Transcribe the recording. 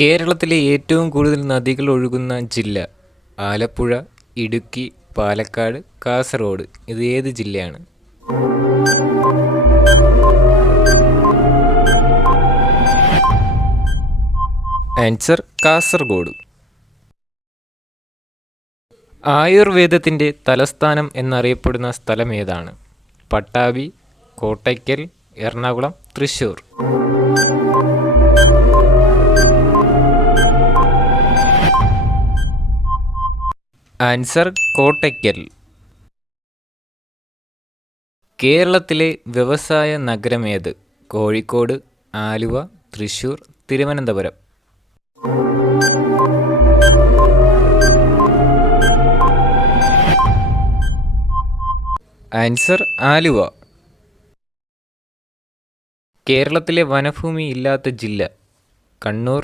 കേരളത്തിലെ ഏറ്റവും കൂടുതൽ നദികൾ ഒഴുകുന്ന ജില്ല? ആലപ്പുഴ, ഇടുക്കി, പാലക്കാട്, കാസർഗോഡ്. ഇത് ഏത് ജില്ലയാണ്? ആൻസർ കാസർഗോഡ്. ആയുർവേദത്തിൻ്റെ തലസ്ഥാനം എന്നറിയപ്പെടുന്ന സ്ഥലം ഏതാണ്? പട്ടാമ്പി, കോട്ടയ്ക്കൽ, എറണാകുളം, തൃശ്ശൂർ. ആൻസർ കോട്ടയ്ക്കൽ. കേരളത്തിലെ വ്യവസായ നഗരമേത്? കോഴിക്കോട്, ആലുവ, തൃശ്ശൂർ, തിരുവനന്തപുരം. ആൻസർ ആലുവ. കേരളത്തിലെ വനഭൂമി ഇല്ലാത്ത ജില്ല? കണ്ണൂർ,